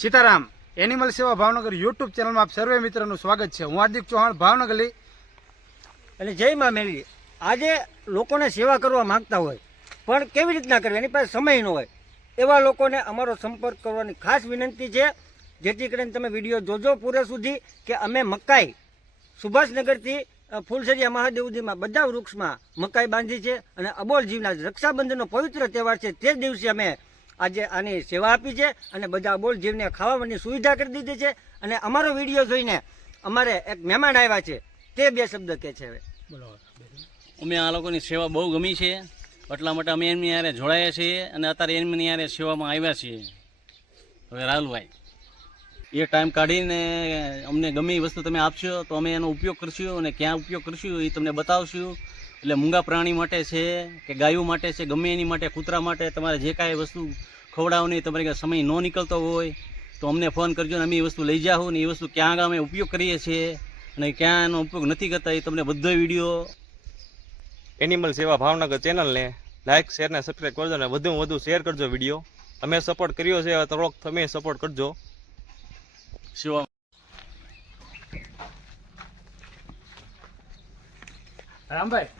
Sitaram animal સેવા Bhavnagar YouTube ચેનલમાં આપ સર્વે મિત્રોનું સ્વાગત છે। હું હાર્દિક ચૌહાણ ભાવનગરલી એટલે જય માં મેળવી। આજે લોકોને સેવા કરવા માંગતા હોય પણ કેવી રીતના કરવી એની પાસે સમય ન હોય એવા લોકોને અમારો સંપર્ક કરવાની ખાસ વિનંતી છે, જેથી કરીને તમે વિડીયો જોજો પૂરે સુધી કે અમે મકાઈ સુભાષનગરથી ફૂલસરિયા મહાદેવ સુધીમાં બધા વૃક્ષમાં મકાઈ બાંધી છે અને અબોલ જીવના રક્ષાબંધનનો પવિત્ર તહેવાર છે તે દિવસે અમે આજે આની સેવા આપી છે અને બધા અબોલ જીવને ખાવાની સુવિધા કરી દીધી છે। અને અમારો વિડીયો જોઈને અમારે એક મહેમાન આવ્યા છે, તે બે શબ્દ કહે છે। બોલો। અમે આ લોકોની સેવા બહુ ગમી છે, એટલા માટે અમે એમની યારે જોડાયા છીએ અને અત્યારે એમની યારે સેવામાં આવ્યા છીએ। હવે રાહુલભાઈ એ ટાઈમ કાઢીને અમને ગમે એ વસ્તુ તમે આપશો તો અમે એનો ઉપયોગ કરશું અને ક્યાં ઉપયોગ કરશું એ તમને બતાવશું। એટલે મૂંગા પ્રાણી માટે છે કે ગાયો માટે છે, ગમે એની માટે, કૂતરા માટે તમારે જે કાંઈ વસ્તુ ખવડાવવાની તમારે કાંઈ સમય ન નીકળતો હોય તો અમને ફોન કરજો ને અમે એ વસ્તુ લઈ જાઉં ને એ વસ્તુ ક્યાં આગળ અમે ઉપયોગ કરીએ છીએ અને ક્યાં એનો ઉપયોગ નથી કરતા એ તમને બધો વિડીયો એનિમલ સેવા ભાવનગર ચેનલને લાઇક શેર ને સબસ્ક્રાઈબ કરજો ને વધુમાં વધુ શેર કરજો વિડીયો। અમે સપોર્ટ કર્યો છે, થોડોક તમે સપોર્ટ કરજો। સેવા રામભાઈ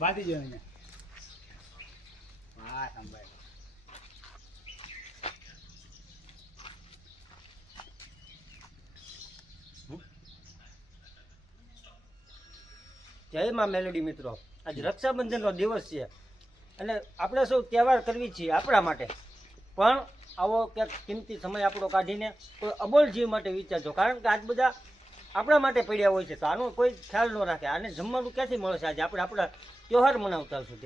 બાંધી જો અહીંયા। હા રામભાઈ જય માં મેલોડી મિત્રો, આજે રક્ષાબંધનનો દિવસ છે અને આપણે સૌ તહેવાર કરવી છીએ આપણા માટે, પણ આવો ક્યાંક કિંમતી સમય આપણો કાઢીને કોઈ અબોલ જીવ માટે વિચારજો, કારણ કે આજ બધા આપણા માટે પડ્યા હોય છે તો આનો કોઈ ખ્યાલ ન રાખે। આને જમવાનું ક્યાંથી મળે છે? આજે આપણે આપણા તહેવાર મનાવતા હશું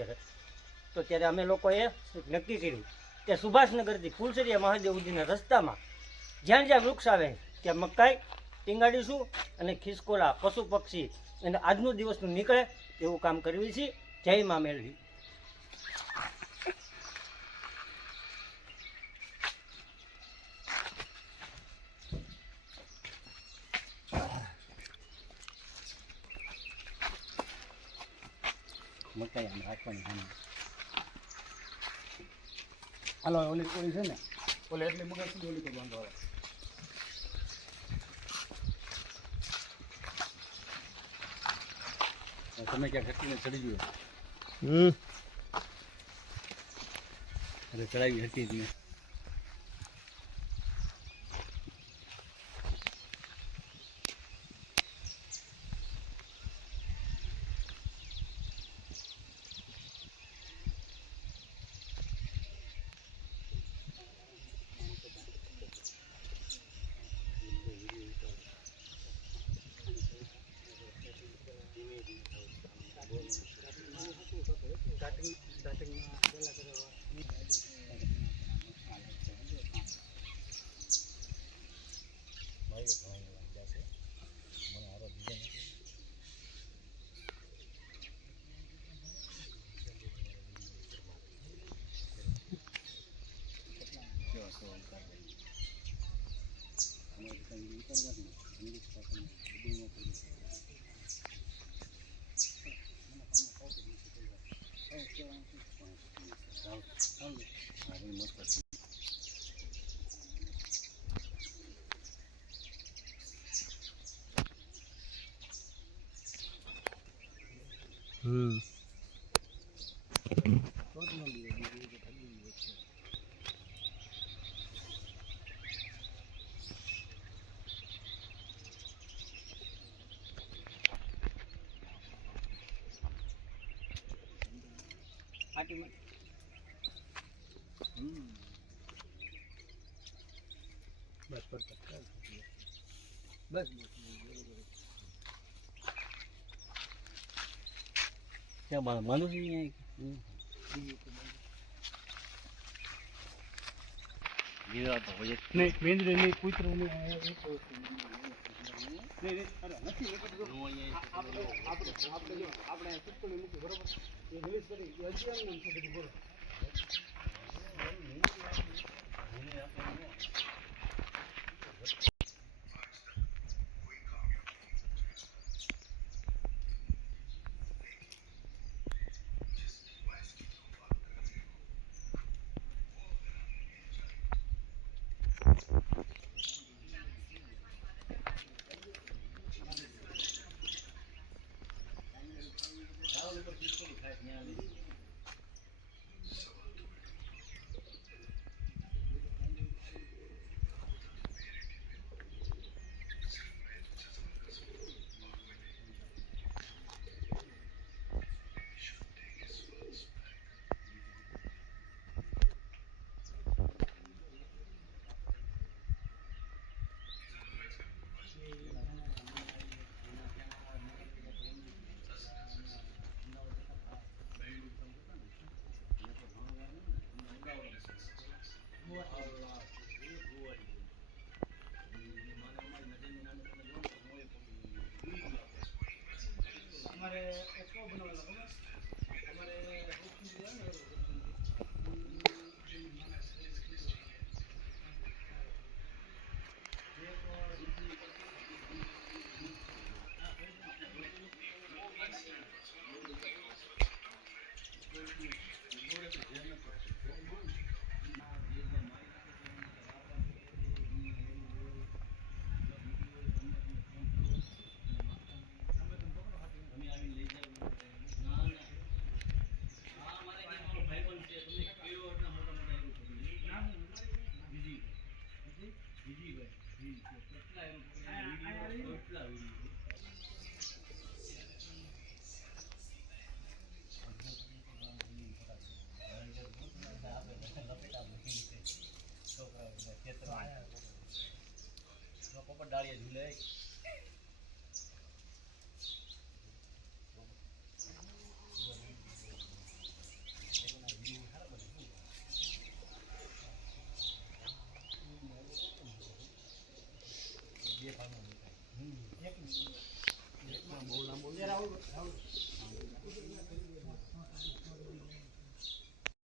ત્યારે અમે લોકોએ નક્કી કર્યું કે સુભાષનગરથી ફૂલસરિયા મહાદેવ સુધીના રસ્તામાં જ્યાં જ્યાં વૃક્ષ આવે ત્યાં મકાઈ ટીંગાડીશું અને ખિસકોલા પશુ પક્ષી અને આજનું દિવસનું નીકળે એવું કામ કરવી છીએ। જય માં મેળવી। મકાઈ આમ રાખવાની હાલો ઓલી ઓલી છે ને ઓલી એટલી મગજ સુધી ઓલી તો બાંધો આવે। તમે ક્યાં ઘટીને ચડી ગયો? અરે ચડાવી હતી જ ને। બસ બસ ક્યાં બાંધું છે અહીંયા? ગીરાતો હોય નહીં વેન્દ્રે નહીં કૂતરું નહીં આપણે ચૂપકડી મૂકી બરોબર એ રિલીઝ કરી અગિયાર બરોબર બહુ લાંબો